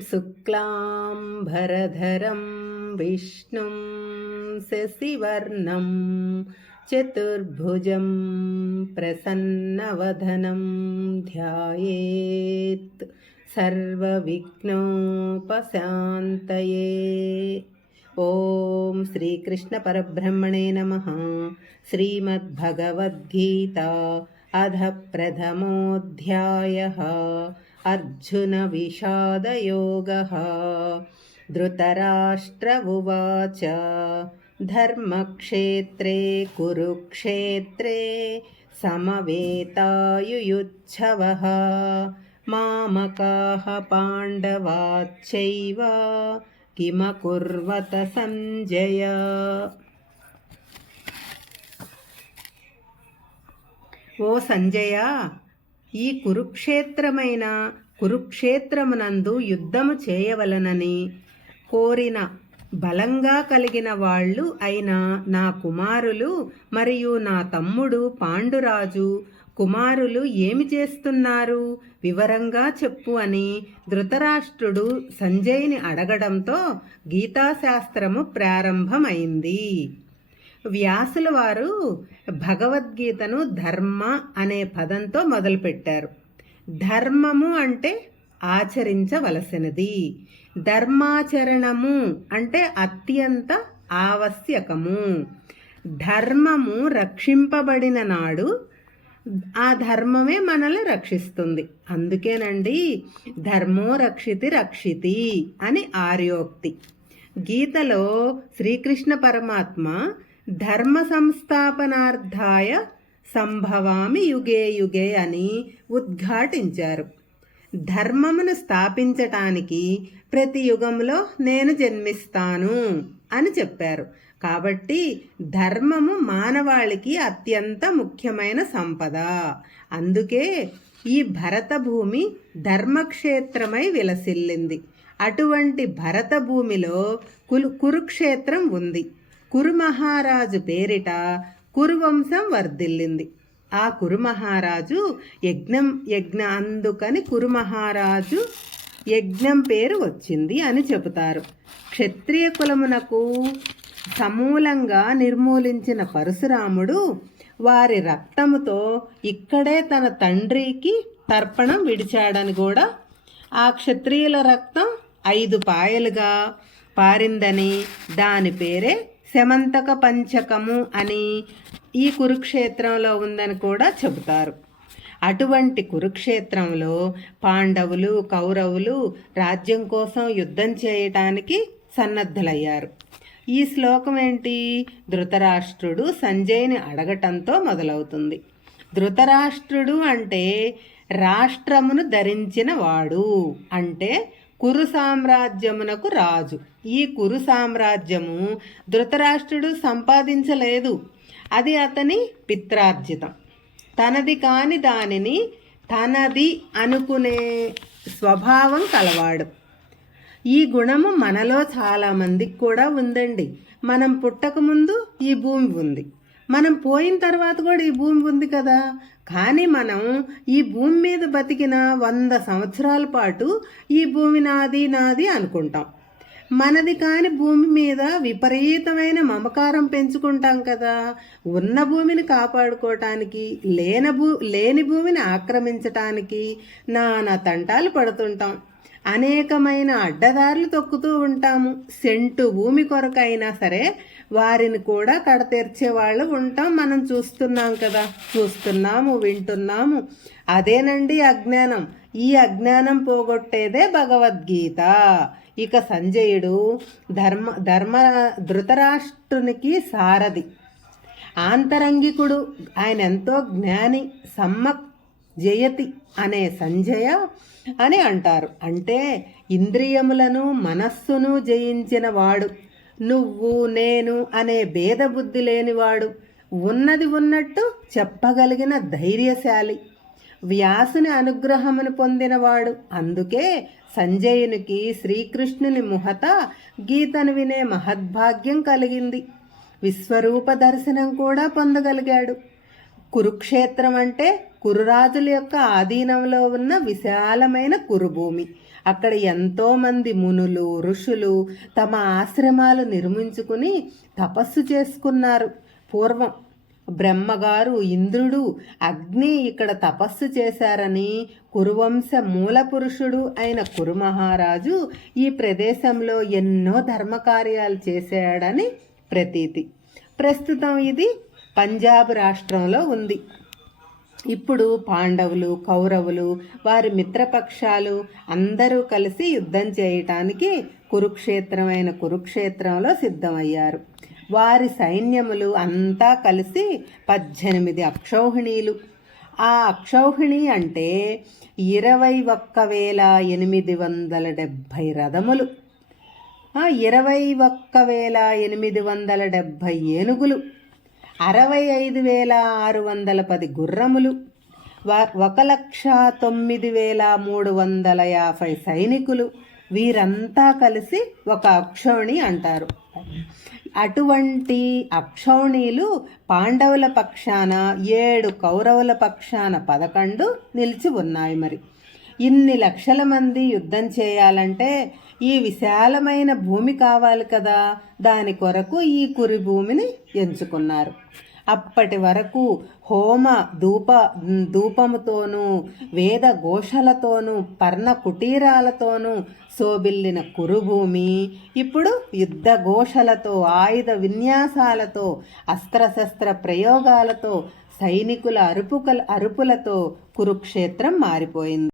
शुक्लाम्भरधरं विष्णुं शशिवर्णं चतुर्भुजं प्रसन्नवदनं ध्यायेत्। सर्वविघ्नोपशान्तये। ॐ श्रीकृष्णपरब्रह्मणे नमः। श्रीमद्भगवद्गीता अध प्रथमोऽध्यायः अर्जुनविषादयोगः धृतराष्ट्र उवाच धर्मक्षेत्रे कुरुक्षेत्रे समवेतायुयुच्छवः मामकाः पाण्डवाच्चैव किमकुर्वत सञ्जय ఓ సంజయ ఈ కురుక్షేత్రమైన కురుక్షేత్రమునందు యుద్ధము చేయవలనని కోరిన బలంగా కలిగిన వాళ్ళు అయిన నా కుమారులు మరియు నా తమ్ముడు పాండురాజు కుమారులు ఏమి చేస్తున్నారు? వివరంగా చెప్పు అని ధృతరాష్ట్రుడు సంజయ్ని అడగడంతో గీతాశాస్త్రము ప్రారంభమైంది. వ్యాసుల వారు భగవద్గీతను ధర్మ అనే పదంతో మొదలుపెట్టారు. ధర్మము అంటే ఆచరించవలసినది. ధర్మాచరణము అంటే అత్యంత ఆవశ్యకము. ధర్మము రక్షింపబడిన నాడు ఆ ధర్మమే మనల్ని రక్షిస్తుంది. అందుకేనండి ధర్మో రక్షితి రక్షితి అని ఆర్యోక్తి. గీతలో శ్రీకృష్ణ పరమాత్మ ధర్మ సంస్థాపనార్థాయ సంభవామి యుగే యుగే అని ఉద్ఘాటించారు. ధర్మమును స్థాపించటానికి ప్రతి యుగంలో నేను జన్మిస్తాను అని చెప్పారు. కాబట్టి ధర్మము మానవాళికి అత్యంత ముఖ్యమైన సంపద. అందుకే ఈ భరత భూమి ధర్మక్షేత్రమై విలసిల్లింది. అటువంటి భరత భూమిలో కులు కురుక్షేత్రం ఉంది. కురుమహారాజు పేరిట కురువంశం వర్ధిల్లింది. ఆ కురుమహారాజు యజ్ఞం యజ్ఞ అందుకని కురుమహారాజు యజ్ఞం పేరు వచ్చింది అని చెబుతారు. క్షత్రియ కులమునకు సమూలంగా నిర్మూలించిన పరశురాముడు వారి రక్తముతో ఇక్కడే తన తండ్రికి తర్పణం విడిచాడని కూడా ఆ క్షత్రియుల రక్తం ఐదు పాయలుగా పారిందని దాని పేరే శమంతక పంచకము అని ఈ కురుక్షేత్రంలో ఉందని కూడా చెబుతారు. అటువంటి కురుక్షేత్రంలో పాండవులు కౌరవులు రాజ్యం కోసం యుద్ధం చేయటానికి సన్నద్ధులయ్యారు. ఈ శ్లోకం ఏంటి? ధృతరాష్ట్రుడు సంజయ్ని అడగటంతో మొదలవుతుంది. ధృతరాష్ట్రుడు అంటే రాష్ట్రమును ధరించిన వాడు అంటే కురు సామ్రాజ్యమునకు రాజు. ఈ కురు సామ్రాజ్యము ధృతరాష్ట్రుడు సంపాదించలేదు. అది అతని పిత్రార్జితం. తనది కాని దానిని తనది అనుకునే స్వభావం కలవాడు. ఈ గుణము మనలో చాలామందికి కూడా ఉందండి. మనం పుట్టకముందు ఈ భూమి ఉంది. మనం పోయిన తర్వాత కూడా ఈ భూమి ఉంది కదా. కానీ మనం ఈ భూమి మీద బతికిన వంద సంవత్సరాల పాటు ఈ భూమి నాది నాది అనుకుంటాం. మనది కాని భూమి మీద విపరీతమైన మమకారం పెంచుకుంటాం కదా. ఉన్న భూమిని కాపాడుకోవటానికి లేన భూ లేని భూమిని ఆక్రమించటానికి నానా తంటాలు పడుతుంటాం. అనేకమైన అడ్డదారులు తొక్కుతూ ఉంటాము. సెంటు భూమి కొరకైనా సరే వారిని కూడా కడతీర్చే వాళ్ళు ఉంటాం. మనం చూస్తున్నాం కదా. చూస్తున్నాము వింటున్నాము. అదేనండి అజ్ఞానం. ఈ అజ్ఞానం పోగొట్టేదే భగవద్గీత. ఇక సంజయుడు ధర్మ ధర్మ ధృతరాష్ట్రునికి సారథి. ఆంతరంగికుడు ఆయన ఎంతో జ్ఞాని సమ్మక్ జయతి అనే సంజయ అని అంటారు. అంటే ఇంద్రియములను మనస్సును జయించిన వాడు నువ్వు నేను అనే భేదబుద్ధి లేనివాడు. ఉన్నది ఉన్నట్టు చెప్పగలిగిన ధైర్యశాలి. వ్యాసుని అనుగ్రహమును పొందినవాడు. అందుకే సంజయునికి శ్రీకృష్ణుని ముహత గీతను వినే మహద్భాగ్యం కలిగింది. విశ్వరూప దర్శనం కూడా పొందగలిగాడు. కురుక్షేత్రం అంటే కురురాజుల యొక్క ఆధీనంలో ఉన్న విశాలమైన కురుభూమి. అక్కడ ఎంతోమంది మునులు ఋషులు తమ ఆశ్రమాలు నిర్మించుకుని తపస్సు చేసుకున్నారు. పూర్వం బ్రహ్మగారు ఇంద్రుడు అగ్ని ఇక్కడ తపస్సు చేశారని కురువంశ మూల పురుషుడు అయిన కురుమహారాజు ఈ ప్రదేశంలో ఎన్నో ధర్మకార్యాలు చేశాడని ప్రతీతి. ప్రస్తుతం ఇది పంజాబ్ రాష్ట్రంలో ఉంది. ఇప్పుడు పాండవులు కౌరవులు వారి మిత్రపక్షాలు అందరూ కలిసి యుద్ధం చేయటానికి కురుక్షేత్రమైన కురుక్షేత్రంలో సిద్ధమయ్యారు. వారి సైన్యములు అంతా కలిసి పద్దెనిమిది అక్షౌహిణీలు. ఆ అక్షౌహిణి అంటే ఇరవై ఒక్క వేల ఎనిమిది వందల డెబ్భై రథములు. ఇరవై ఒక్క వేల ఎనిమిది వందల డెబ్భై ఏనుగులు. అరవై ఐదు వేల ఆరు వందల పది గుర్రములు. ఒక లక్ష తొమ్మిది వేల మూడు వందల యాభై సైనికులు. వీరంతా కలిసి ఒక అక్షౌణి అంటారు. అటువంటి అక్షౌణీలు పాండవుల పక్షాన ఏడు కౌరవుల పక్షాన పదకొండు నిలిచి ఉన్నాయి మరి. ఇన్ని లక్షల మంది యుద్ధం చేయాలంటే ఈ విశాలమైన భూమి కావాలి కదా. దాని కొరకు ఈ కురి భూమిని ఎంచుకున్నారు. అప్పటి వరకు హోమ ధూప ధూపముతోనూ వేద ఘోషలతోనూ పర్ణ కుటీరాలతోనూ శోభిల్లిన కురుభూమి. ఇప్పుడు యుద్ధ ఘోషలతో ఆయుధ విన్యాసాలతో అస్త్రశస్త్ర ప్రయోగాలతో సైనికుల అరుపుకల అరుపులతో కురుక్షేత్రం మారిపోయింది.